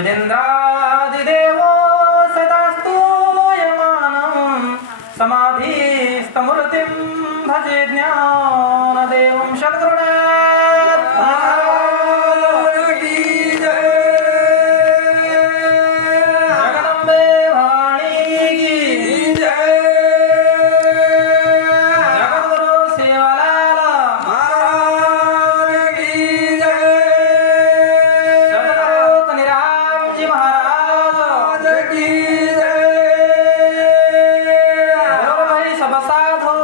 विजेन्द्रादिदेवो सदास्तु यमानं समाधिस्तमूर्तिं भजे ज्ञानदेवं शतगुरुनाथ महाराज की जय। जगदम्बे भवानी की जय। जगद्गुरु सेवालाल महाराज की जय। सद्गुरु कनिराम जी महाराज की जय। बोलो भाई सब साधु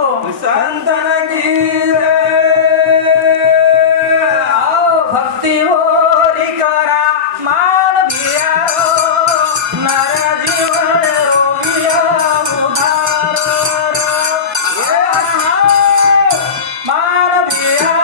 संतन की आओ भक्ति ओरी करा मानवीया नर जीवन रोगिया उधार मानवीया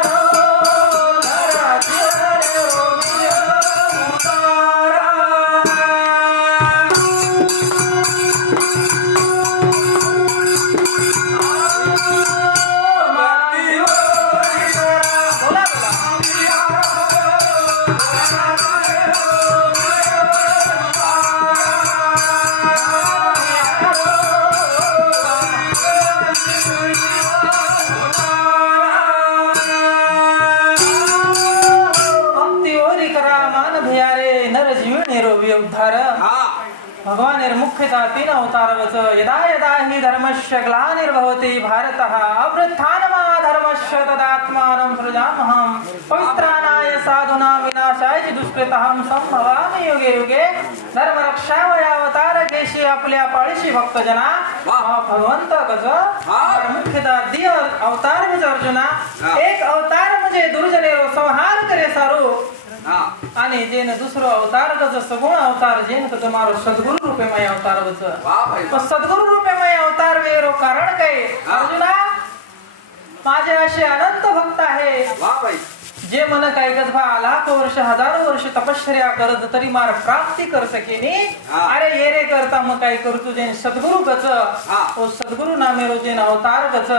नर जीवन रोगिया उधार। भगवान मुख्यतः तीन अवतारवच यदा यदा हि धर्मस्य ग्लानिर्भवति भारतः अभ्युत्थानमाधर्मस्य तदात्मानं सृजाम्यहं पवित्राणाय साधूनां विनाशाय च दुष्कृतां संभवामि युगे युगे धर्मरक्षावय अवतार केशी आपल्या पाळीशी भक्तजना भगवंत कसं मुख्यतः दी अवतार म्हणजे अर्जुना एक अवतार म्हणजे दुर्जने संहार करे सारू आणि जेन दुसरो अवतार कज सगुण अवतार जेन कज मारो सद्गुरु रूपे मय अवतार वच तो सद्गुरु रूपे मय अवतार वेरो कारण काय अर्जुना माझे असे अनंत भक्त आहे जे मन काय गजभा लाख वर्ष हजारो वर्ष तपश्चर्या करत तरी मार प्राप्ती कर सकेनी अरे ये रे करता मग काय करतो जेन सद्गुरु कच ओ सद्गुरु नामेरो जेन अवतार कच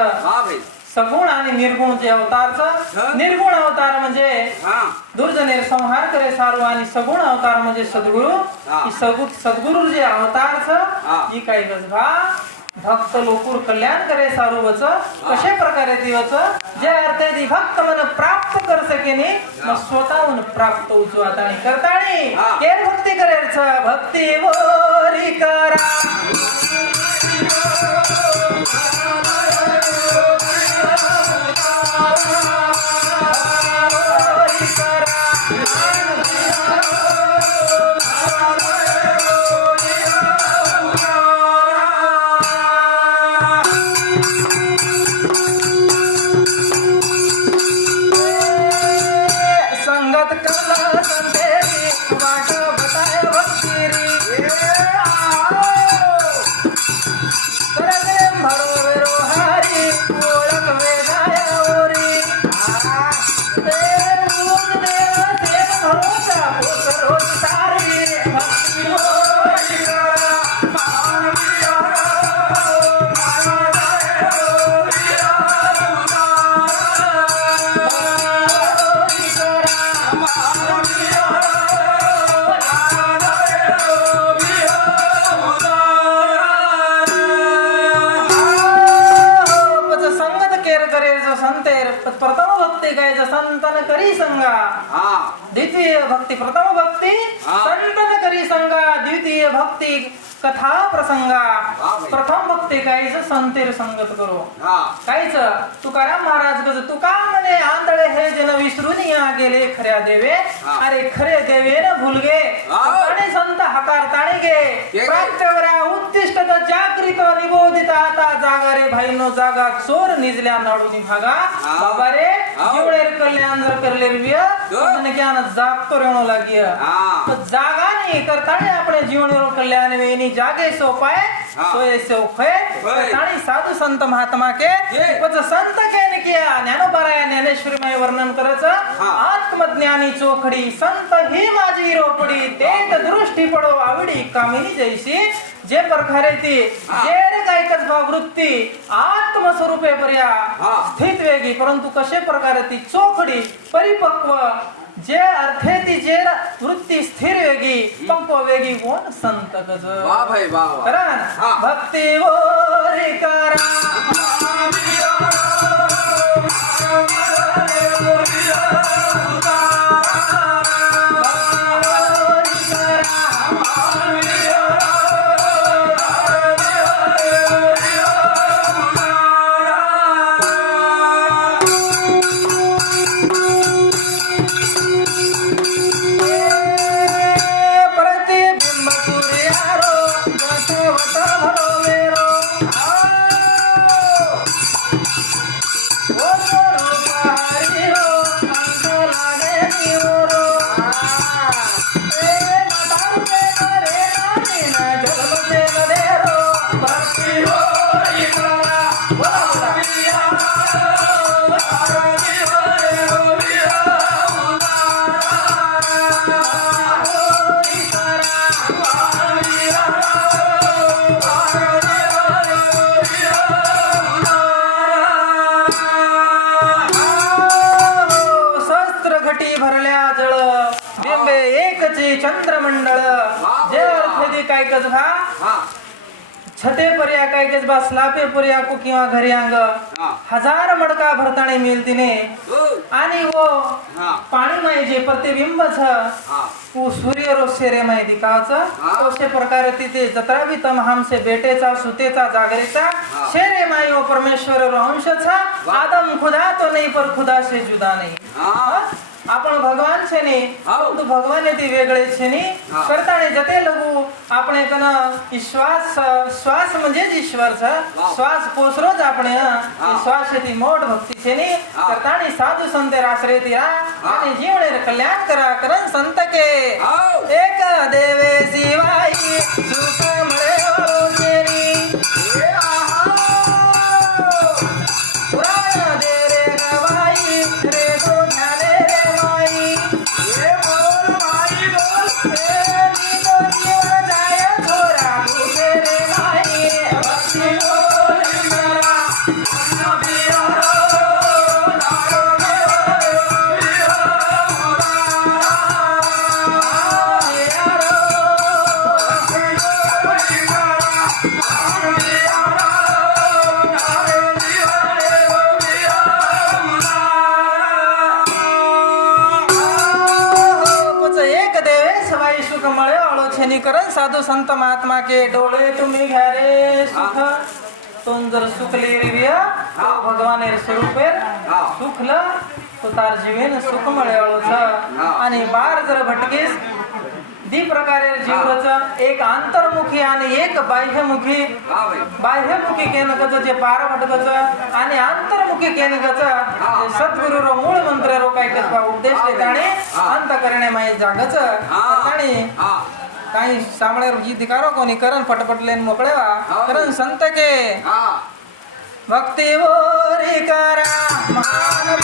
सगुण आणि निर्गुण जे अवतारचं निर्गुण अवतार म्हणजे दुर्जने संहार करे सारू आणि सगुण अवतार म्हणजे सद्गुरु सद्गुरु जे अवतारचं ही काही गजभा भक्त लोकुर कल्याण करे सारू वच कशे प्रकारे दिवच जे अर्थे दी भक्त मन प्राप्त कर सकेनी मग स्वतःहून प्राप्त उजू आता करताणी केर भक्ती करेच भक्ती वरी करा संतन करी संगा द्वितीय भक्ती प्रथम भक्ती संतन करी संगा द्वितीय भक्ती कथा प्रसंगा प्रथम भक्ती काहीच संतेर संगत करो काहीच तुकाराम महाराज गज तुका म्हणे आंधळे हे जन विसरून या गेले खऱ्या देवे अरे खरे देवे न भूलगे आणि संत हकार ताणी गे प्राप्तवरा उद्दिष्ट जागृत निबोधित आता जागा रे भाईनो जागा चोर निजल्या नाडूनी भागा बाबा रे जीवणेर कल्याण जर करले विय मन ज्ञान जागतो रेणो लागिय तो जागा नाही करताने आपले जीवनेर कल्याण वेनी जागे सोपाय सोये सोखे ताणी साधु संत महात्मा के पच संत के किया ज्ञानोबराया ज्ञानेश्वरीमय वर्णन करच आत्मज्ञानी चोखडी संत ही माझी रोपडी तेत दृष्टी पडो आवडी कामिनी जैसी जे प्रकारे ती जेर कायकच भाव वृत्ती आत्मस्वरूपे पर्या स्थित वेगी परंतु कशे प्रकारे ती चोखडी परिपक्व जे अर्थे ती जे वृत्ती स्थिर वेगी पंप वेगी कोण संत गज वा भाई वा वा. करा हा. भक्ती ओरी करा चंद्रमंडळ जे अर्थे काय कस भा छते पर्या काय कस बा स्लापे पर्या को किंवा घरी अंग हजार मडका भरताणे मिळतीने आणि वो पाणी माय जे प्रतिबिंब छ वो सूर्य रो शेरे माय दिकाच असे प्रकारे तिथे जत्रा भी तम हमसे बेटेचा सुतेचा जागरेचा शेरे माय वो परमेश्वर रो अंश छ आदम खुदा तो नहीं पर खुदा से जुदा नहीं आपण भगवान छे ने तो भगवान ती वेगळे छे ने करताने जते लगू આપણે કન વિશ્વાસ શ્વાસ म्हणजे ઈશ્વર છે શ્વાસ પોસરો જ આપણે શ્વાસ થી મોટ ભક્તિ છે ને કરતાની સાધુ સંતે આશ્રય થી અને જીવને કલ્યાણ કરા કરન સંત કે એક દેવે શિવાય સુખ મળે ઓજેની એ આહા પુરાણ દે રે ગવાઈ રે તો ધ્યાને રે માઈ એ બોલ માઈ બોલ એ નીનો જીવન જાય છોરા મુકે રે માઈ ભક્તિ બોલ કરા નબીરો નારો करण साधू संत महात्मा के डोळे तुम्ही घ्या रे सुख तुम जर सुख ले रिया तो भगवान स्वरूप सुखला तो तार जीवन सुख मिळवळो छ आणि बार जर भटकेस दी प्रकारे जीवच एक अंतर्मुखी आणि एक बाह्यमुखी बाह्यमुखी केनकच जे पार भटकच आणि अंतर्मुखी केनकच सद्गुरु रो मूळ मंत्र रो काय कसवा उपदेश देताने अंत करणे माय जागच करताने काही सामळे जी दिकारो कोणी करण पटपट लेन मोकळेवा करण संत के भक्ती ओरी करा महान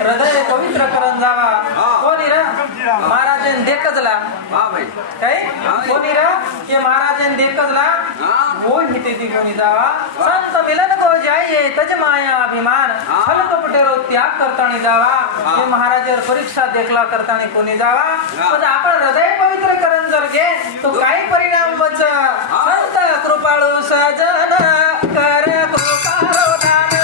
हृदय पवित्र करून जावा कोणी रा महाराजन देखजला काय कोणी रा के महाराजन देखजला वो हिते दी कोणी जावा संत मिलन को जाइए तज माया अभिमान छल कपटेरो त्याग करतानी जावा के महाराजर परीक्षा देखला करतानी कोणी जावा पण आपण हृदय पवित्र करून जर गे तो काय परिणाम बच संत कृपाळू सजन कर कृपारो दान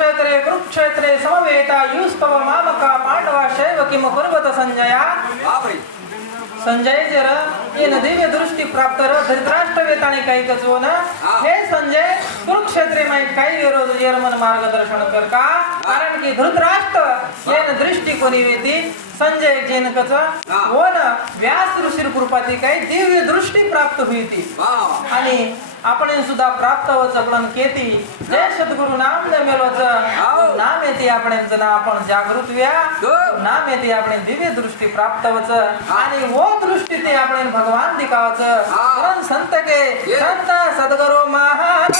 क्षेत्रे कुरुक्षेत्रे समवेता युस्तव मामका पांडवा शैव किम कुर्वत संजया संजय जर येन दिव्य दृष्टी प्राप्त र धृतराष्ट्र वेताने काही कचवो ना हे संजय कुरुक्षेत्रे माई काही विरोध जर्मन मार्गदर्शन कर का कारण की धृतराष्ट्र येन दृष्टी कोणी वेती संजय जेन कच हो ना व्यास ऋषी कृपाती काही दिव्य दृष्टी प्राप्त होईती आणि आपण सुद्धा प्राप्त व चकलन केती जय सद्गुरु नाम न मेलोच नाम येते आपण आपण जागृत व्या नाम येते आपण दिव्य दृष्टी प्राप्त वच आणि वो दृष्टी ते आपण भगवान दिखावच कारण संत के संत सद्गुरु महान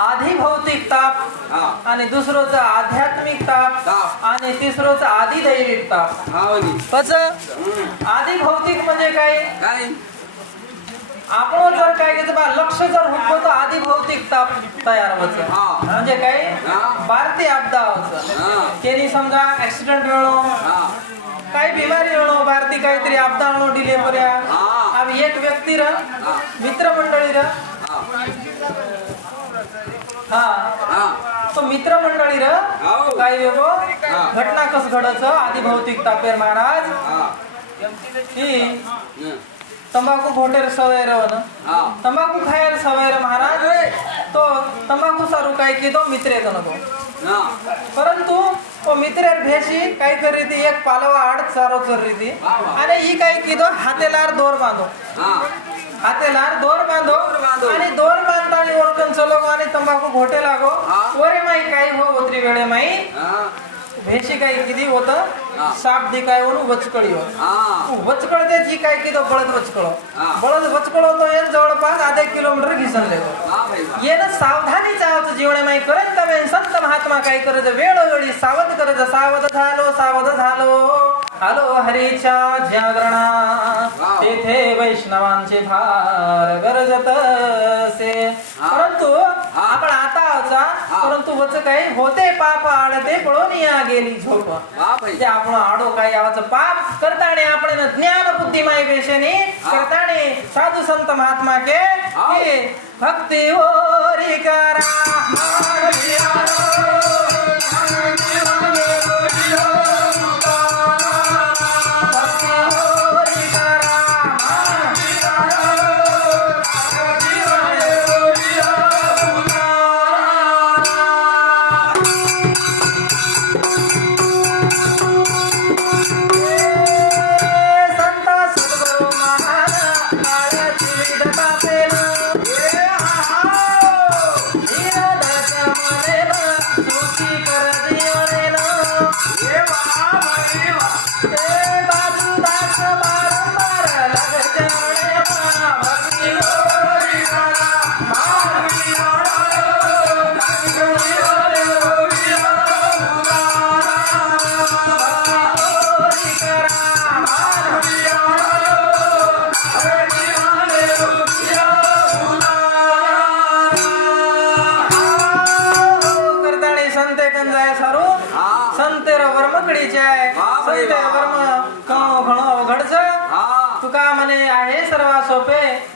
आधी भौतिक ताप आणि दुसरोच आध्यात्मिक ताप आणि तिसरोच आधी दैविक ताप आधी भौतिक म्हणजे काय आपण जर काय घेतो बा लक्ष जर हुकतो तर आधी भौतिक ताप तयार होतं म्हणजे काय भारतीय आपदा होतं केली समजा ऍक्सिडेंट वेळो काही बिमारी वेळो भारती काहीतरी आपदा वेळो डिले पर्या आम्ही एक व्यक्ती र मित्रमंडळी र तो मित्रमंडळी र काही वेगो घटना कस घडच आधी भौतिक तापेर महाराज की तंबाखू घोटेर सवय रवन तंबाखू खायर सवय महाराज तो तंबाखू सारू काय की तो मित्रे नको परंतु वो मित्र भेशी काय करी ती एक पालवा आड चारो चररी ती आणि ही काय की दो हातेलार दोर बांधो हातेलार दोर बांधो आणि दोर बांधताना ओरकन चलो आणि तंबाखू घोटे लागो वरे माई काय हो उतरी वेळे माई भेशी काय किती होत साप दिकाय वरून वचकळी हो वचकळते जी काय की तो बळद वचकळो तो येन जवळपास आधे किलोमीटर घिसन लेतो येन सावधानी चावच जीवने माई करत तवे संत महात्मा काय करत वेळोवेळी सावध करत सावध झालो आलो हरीच्या जागरणा तेथे वैष्णवांचे भार गरजत से परंतु आपण आता होता परंतु वच काही होते पाप आडते पळून या गेली झोप ते आपण आडो काय यावाचं पाप करताने आपण ज्ञान बुद्धी माई वेशनी करताने साधू संत महात्मा के भक्ती ओरी करा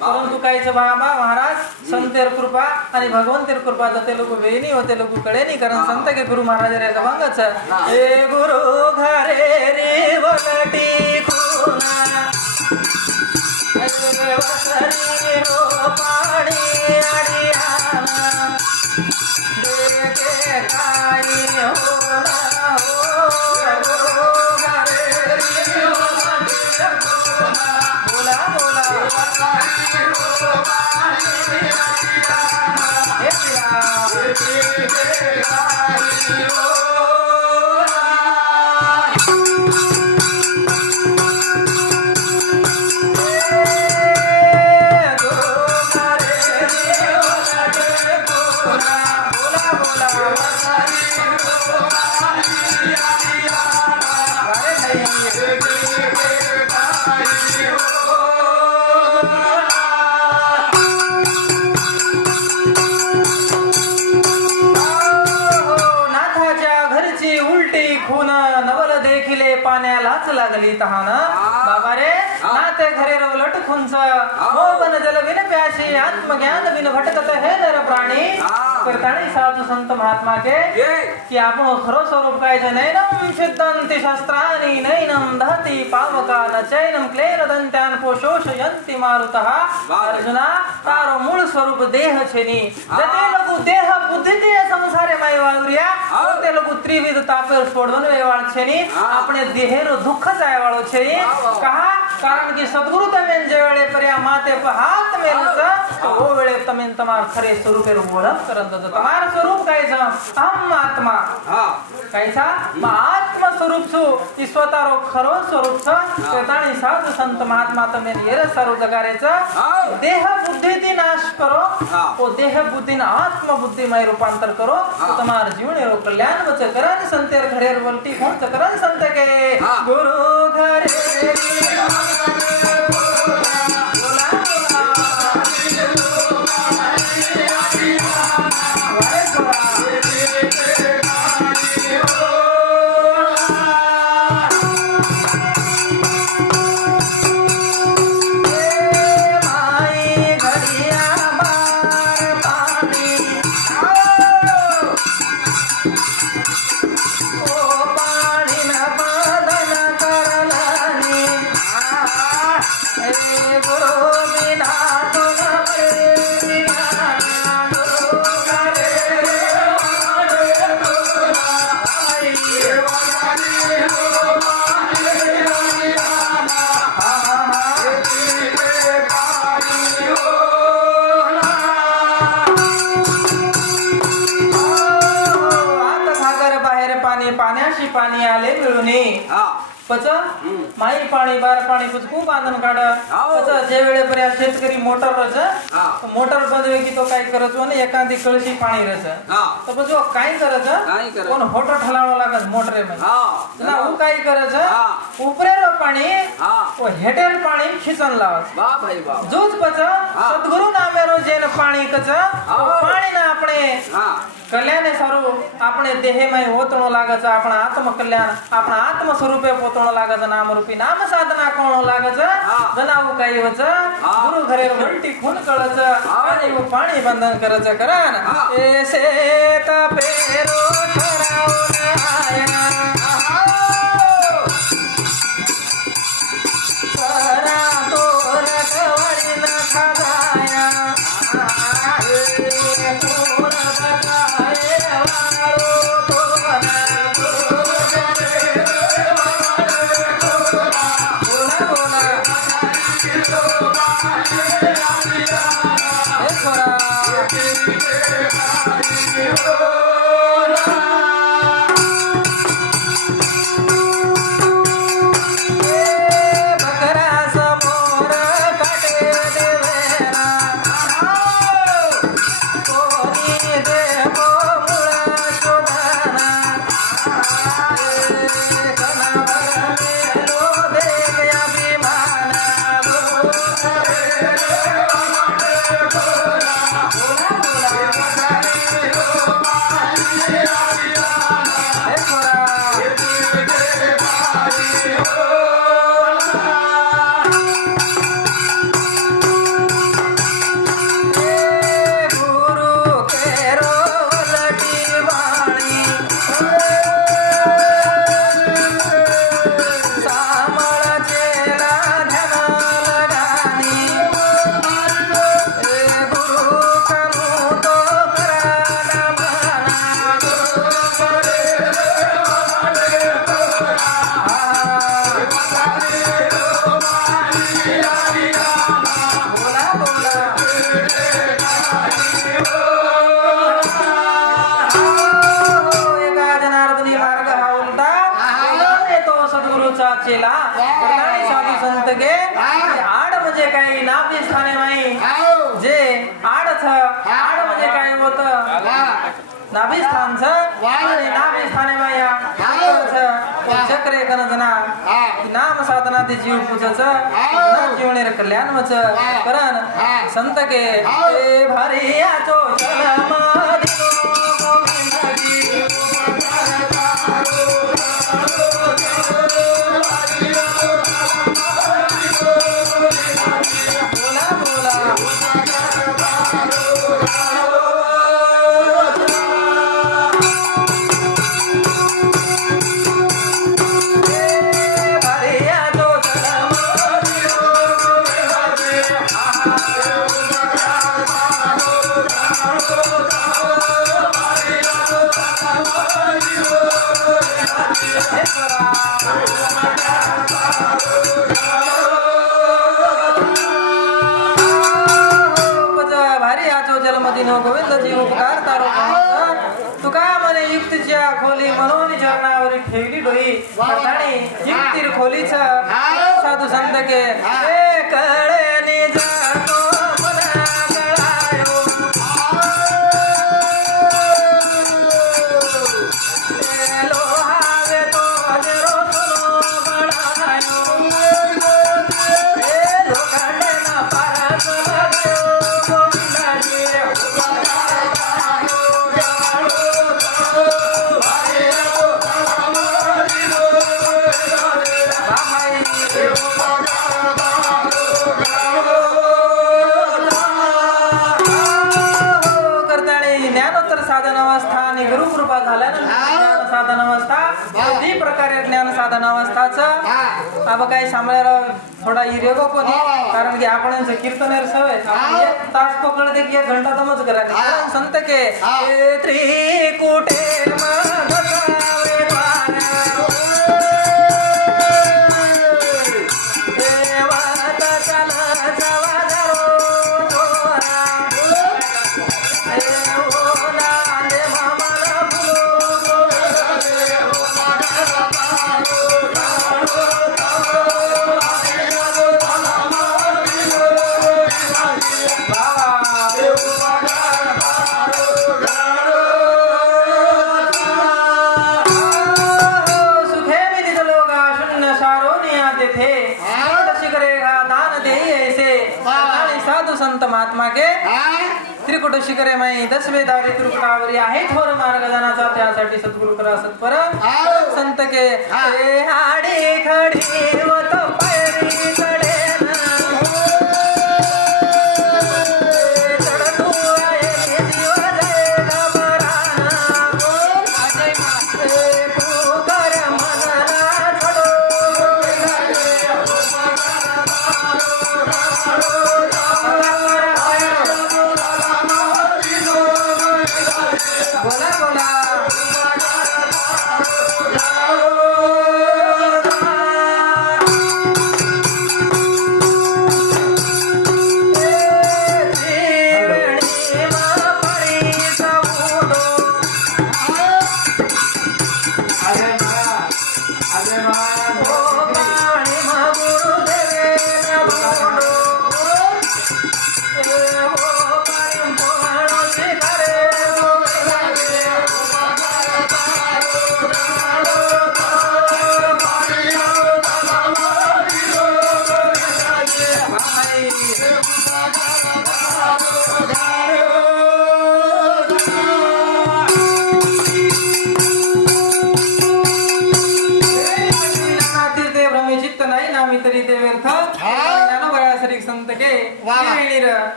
परंतु काहीच बाबा महाराज संतेर कृपा आणि भगवंतेर कृपा ते लोक वेणी होते लोक कळे नाही कारण संत के गुरु महाराज रे लवंगच ए गुरु घरे रे वलटी खुना ए वसरी रो पाणी आडियाना देखे काही होना हो गुरु घरे रे वलटी खुना बोला उलटी खून नवल देखिले पाण्यालाच लागली तहान बाबा रे नाते घरे उलट खुंच मोबन जल बिन प्याशी आत्मज्ञान बिन भटकत हे नर प्राणी करताणी साधू संत महात्मा के कि आपण खरो स्वरूप काय नैनम सिद्धंति शस्त्राणि नैनम दहति पावका न चैनम क्लेन दंत्यान पोषोषयन्ति मारुतः अर्जुना तारो मूळ स्वरूप देह छेनी जते लोग देह बुद्धि ते संसारे माय वावरिया ते लोग त्रिविध तापेर छोडवन वेवाळ छेनी આપણે દેહનો દુઃખ જાય વાળો છે કહા કારણ કે સદગુરુ તમે જે વેળે पर्या માતે પર હાથ મેલો છે ઓ વેળે તમે તમાર ખરે સ્વરૂપે ઓળખ કરંત તમાર સ્વરૂપ કાય છે અહમ આત્મા કાય છે આત્મ સ્વરૂપ છું ઈશ્વતારો ખરો સ્વરૂપ છે તેતાણી સાધુ સંત મહાત્મા તમે એરે સારું જગારે છે દેહ બુદ્ધિ થી નાશ કરો ઓ દેહ બુદ્ધિ ના આત્મ બુદ્ધિ માં રૂપાંતર કરો તમાર જીવન રો કલ્યાણ વચ કરાન સંતેર ઘરે વલટી કોણ કરાન સંત કે ગુરુ ઘરે पाण्याशी पाणी आले मिळूने पच माई पाणी बार पाणी कुछ खूप आनंद काढ पच जे वेळे पर्या शेतकरी मोटर रच मोटर बंद वे की तो काय करत आणि एखादी कळशी पाणी रच तर पच काय करत कोण होटो ठलावा लागत मोटरे मध्ये ना उ काय करत उपरेरो पाणी ओ हेटेल पाणी खिचन लावत वाह भाई वाह जोच पच सद्गुरु नामेरो जेन पाणी कच पाणी ना આપણે कल्याण सारू આપણે દેહમાં ઓતણો લાગે છે આપણા આત્મ કલ્યાણ આપણા આત્મ સ્વરૂપે પોતણો લાગે છે નામ રૂપી નામ સાધના કોણો લાગે છે જનાવું કઈ વચ ગુરુ ઘરે વંટી ખૂન કળે છે અને એવું પાણી બંધન કરે છે કરાન એસે તપેરો ઠરાવ આયા સરા તો રખવાડી ન ખાધાયા नाभि स्थान छ आणि नाभि स्थाने माया चक्रे कनजना नाम साधना ते जीव पूजच न जीवनेर कल्याण मच करन संत के ए भारिया चो चल मादिनो गोविंद जी भारी आचो जलमदिनो गोविंद जी उपकार तारो तुका म्हणे युक्तीच्या खोली म्हणून चरणावर ठेवली डोई आणि युक्तीर खोलीच साधू संत के कळे निज तो मना कळायो लोहावे तो जरो तो बळायो लोखंडे ना पारस लागयो साधन अवस्था आणि गुरुकृपा झाल्यानंतर साधन अवस्था ती प्रकारे ज्ञान साधन अवस्थाच अब काय सांभाळायला थोडा हिरे गो कोणी कारण की आपण कीर्तनेर सवय तास पकडते की 1 घंटा तमच करा संत के त्रिकुटे संत महात्मा के त्रिकुट शिखरे माई 10 वेदारी त्रिकुटावरी आहे थोर मार्गदनाचा त्यासाठी सद्गुरु करा सत्पर संत के हाडी खडी वत पायरी कडे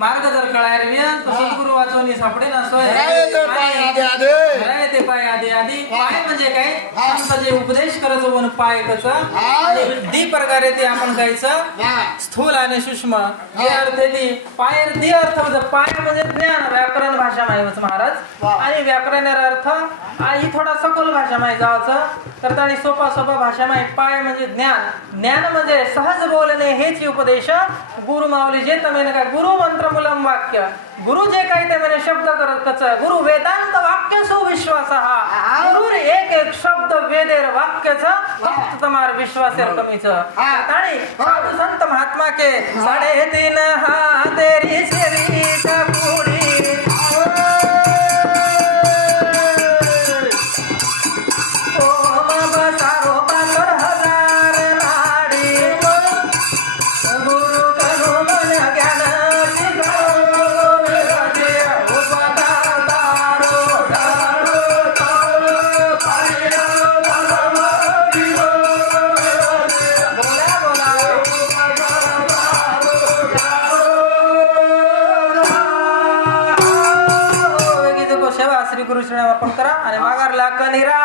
मार्ग जर कळायर तो सद्गुरु वाचवणी सापडे ना सोय ते पाय आधी आधी पाय म्हणजे काय संत जे उपदेश करायचं म्हणून पाय कच आणि दी प्रकारे ते आपण गायचं स्थूल आणि सूक्ष्म हे अर्थ ती पाय दी अर्थ म्हणजे पाय म्हणजे ज्ञान व्याकरण भाषा माहिती महाराज आणि व्याकरण अर्थ ही थोडा सखोल भाषा माहिती जावाचं करता आणि सोपा भाषा माहिती पाय म्हणजे ज्ञान ज्ञान म्हणजे सहज बोलणे हेच उपदेश गुरु माऊली जे तमेन काय गुरु मंत्र मूलम वाक्य गुरु जे काही ते मैंने शब्द करत कच गुरु वेदांत वाक्य सुविश्वास गुरु एक एक शब्द वेदेर वाक्यच फक्त तुम्हार विश्वासेर कमीच आणि साधू संत महात्मा के 3.5 हात तेरी सेरी कुडी आपण करा आणि मागारला कनिरा